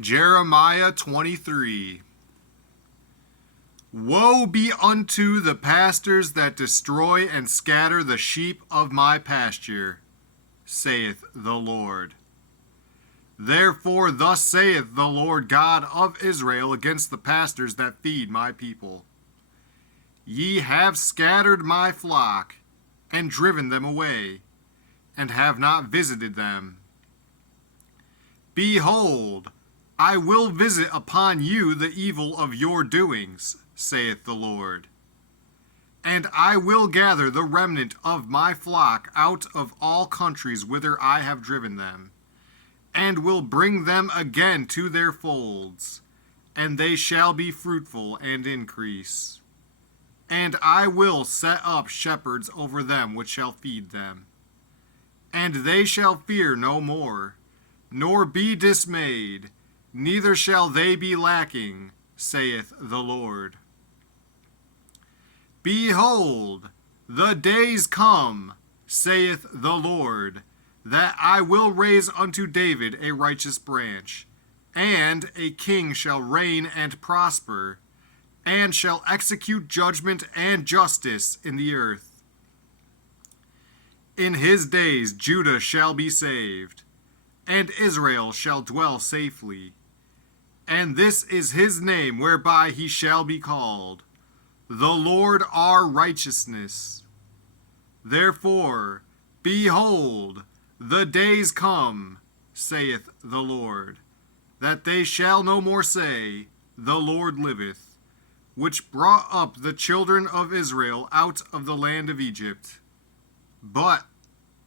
Jeremiah 23. Woe be unto the pastors that destroy and scatter the sheep of my pasture, saith the Lord. Therefore thus saith the Lord God of Israel against the pastors that feed my people. Ye have scattered my flock, and driven them away, and have not visited them. Behold, I will visit upon you the evil of your doings, saith the Lord. And I will gather the remnant of my flock out of all countries whither I have driven them, and will bring them again to their folds, and they shall be fruitful and increase. And I will set up shepherds over them which shall feed them. And they shall fear no more, nor be dismayed, neither shall they be lacking, saith the Lord. Behold, the days come, saith the Lord, that I will raise unto David a righteous branch, and a king shall reign and prosper, and shall execute judgment and justice in the earth. In his days Judah shall be saved, and Israel shall dwell safely. And this is his name whereby he shall be called, the Lord our righteousness. Therefore, behold, the days come, saith the Lord, that they shall no more say, the Lord liveth, which brought up the children of Israel out of the land of Egypt. But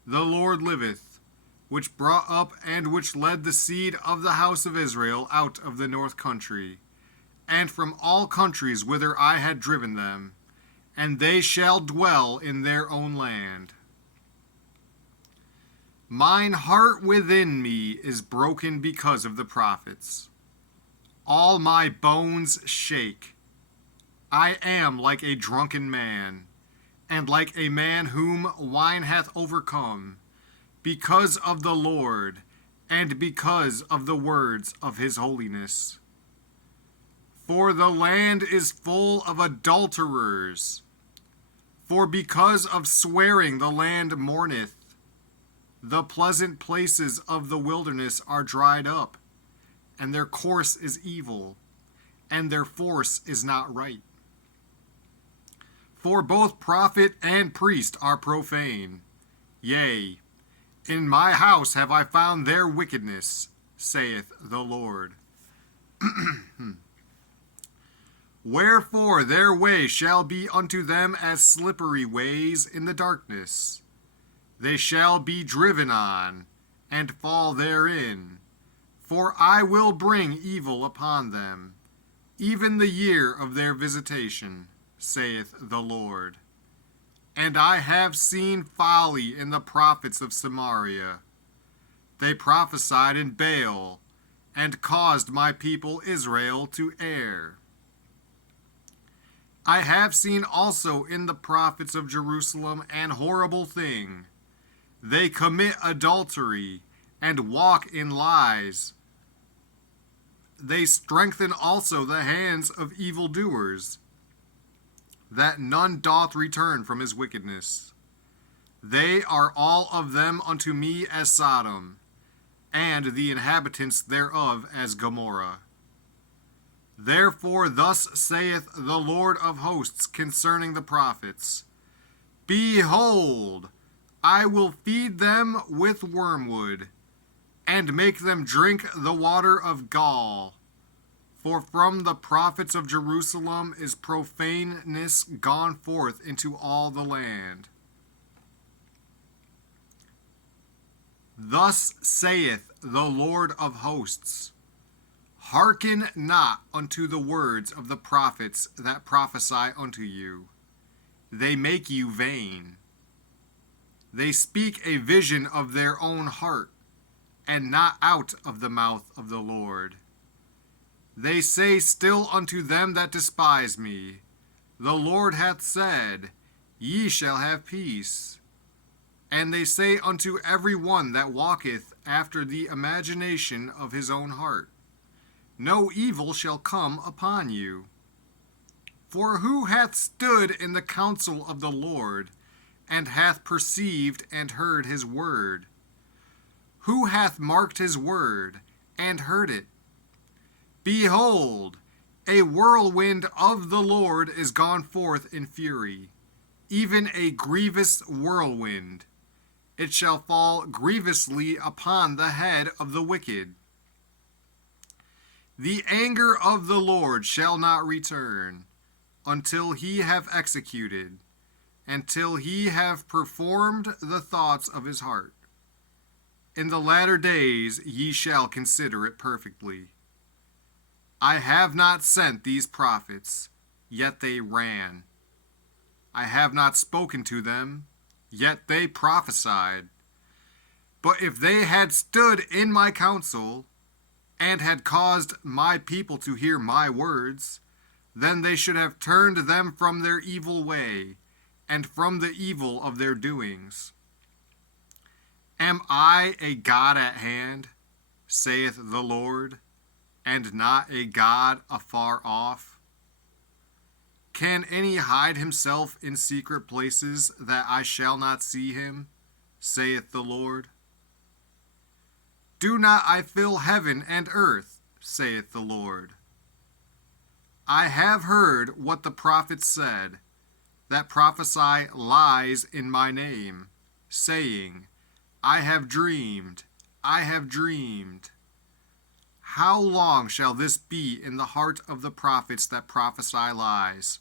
the Lord liveth, which brought up and which led the seed of the house of Israel out of the north country, and from all countries whither I had driven them, and they shall dwell in their own land. Mine heart within me is broken because of the prophets. All my bones shake. I am like a drunken man, and like a man whom wine hath overcome, because of the Lord, and because of the words of his holiness. For the land is full of adulterers, for because of swearing the land mourneth. The pleasant places of the wilderness are dried up, and their course is evil, and their force is not right. For both prophet and priest are profane. Yea, in my house have I found their wickedness, saith the Lord. Wherefore their way shall be unto them as slippery ways in the darkness. They shall be driven on, and fall therein. For I will bring evil upon them, even the year of their visitation, saith the Lord. And I have seen folly in the prophets of Samaria. They prophesied in Baal, and caused my people Israel to err. I have seen also in the prophets of Jerusalem an horrible thing. They commit adultery, and walk in lies. They strengthen also the hands of evildoers, that none doth return from his wickedness. They are all of them unto me as Sodom, and the inhabitants thereof as Gomorrah. Therefore thus saith the Lord of hosts concerning the prophets, Behold, I will feed them with wormwood, and make them drink the water of gall. For from the prophets of Jerusalem is profaneness gone forth into all the land. Thus saith the Lord of hosts, Hearken not unto the words of the prophets that prophesy unto you. They make you vain. They speak a vision of their own heart, and not out of the mouth of the Lord. They say still unto them that despise me, The Lord hath said, Ye shall have peace. And they say unto every one that walketh after the imagination of his own heart, no evil shall come upon you. For who hath stood in the counsel of the Lord, and hath perceived and heard his word? Who hath marked his word, and heard it? Behold, a whirlwind of the Lord is gone forth in fury, even a grievous whirlwind. It shall fall grievously upon the head of the wicked. The anger of the Lord shall not return, until he have executed, until he have performed the thoughts of his heart. In the latter days ye shall consider it perfectly. I have not sent these prophets, yet they ran. I have not spoken to them, yet they prophesied. But if they had stood in my counsel, and had caused my people to hear my words, then they should have turned them from their evil way, and from the evil of their doings. Am I a God at hand, saith the Lord, and not a God afar off? Can any hide himself in secret places, that I shall not see him, saith the Lord? Do not I fill heaven and earth, saith the Lord? I have heard what the prophets said, that prophesy lies in my name, saying, I have dreamed, I have dreamed. How long shall this be in the heart of the prophets that prophesy lies?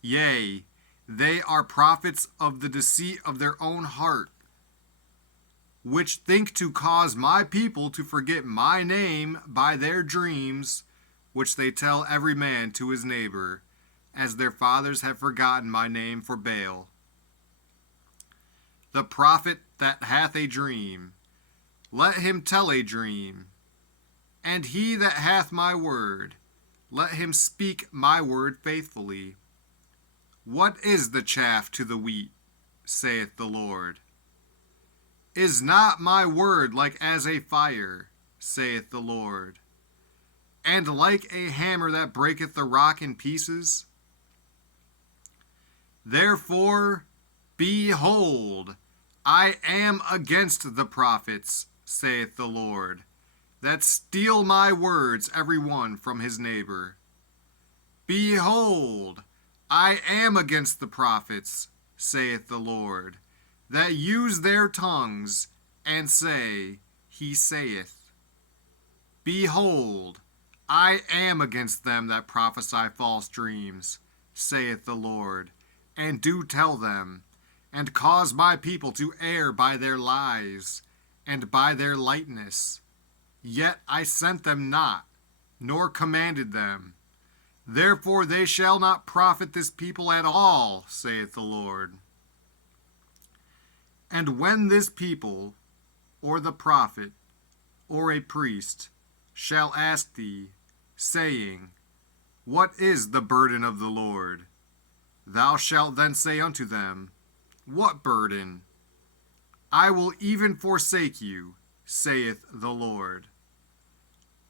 Yea, they are prophets of the deceit of their own heart, which think to cause my people to forget my name by their dreams, which they tell every man to his neighbor, as their fathers have forgotten my name for Baal. The prophet that hath a dream, let him tell a dream. And he that hath my word, let him speak my word faithfully. What is the chaff to the wheat, saith the Lord? Is not my word like as a fire, saith the Lord, and like a hammer that breaketh the rock in pieces? Therefore, behold, I am against the prophets, saith the Lord, that steal my words every one from his neighbor. Behold, I am against the prophets, saith the Lord, that use their tongues, and say, He saith. Behold, I am against them that prophesy false dreams, saith the Lord, and do tell them, and cause my people to err by their lies, and by their lightness. Yet I sent them not, nor commanded them. Therefore they shall not profit this people at all, saith the Lord. And when this people, or the prophet, or a priest, shall ask thee, saying, What is the burden of the Lord? Thou shalt then say unto them, What burden? I will even forsake you, saith the Lord.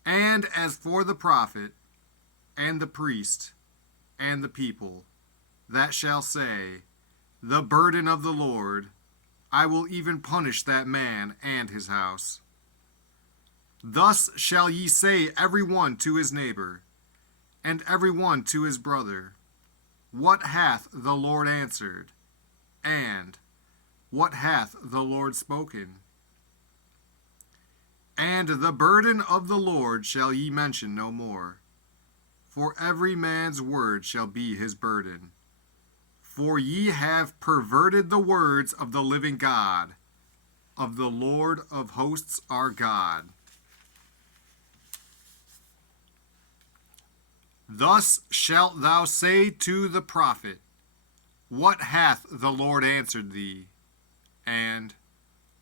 And as for the prophet, and the priest, and the people, that shall say, The burden of the Lord, I will even punish that man and his house. Thus shall ye say every one to his neighbor, and every one to his brother, What hath the Lord answered? And what hath the Lord spoken? And the burden of the Lord shall ye mention no more, for every man's word shall be his burden. For ye have perverted the words of the living God, of the Lord of hosts our God. Thus shalt thou say to the prophet, What hath the Lord answered thee? And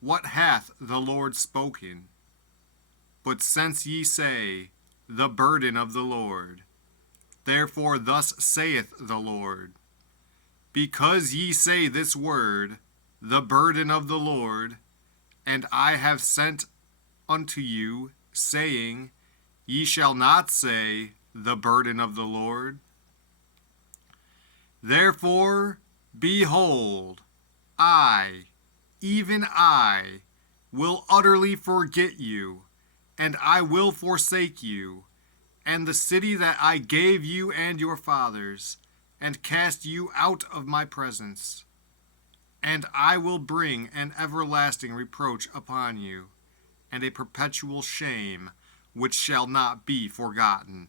what hath the Lord spoken? But since ye say, The burden of the Lord, therefore thus saith the Lord, Because ye say this word, the burden of the Lord, and I have sent unto you, saying, Ye shall not say, the burden of the Lord. Therefore, behold, I, even I, will utterly forget you, and I will forsake you, and the city that I gave you and your fathers, and cast you out of my presence. And I will bring an everlasting reproach upon you, and a perpetual shame which shall not be forgotten.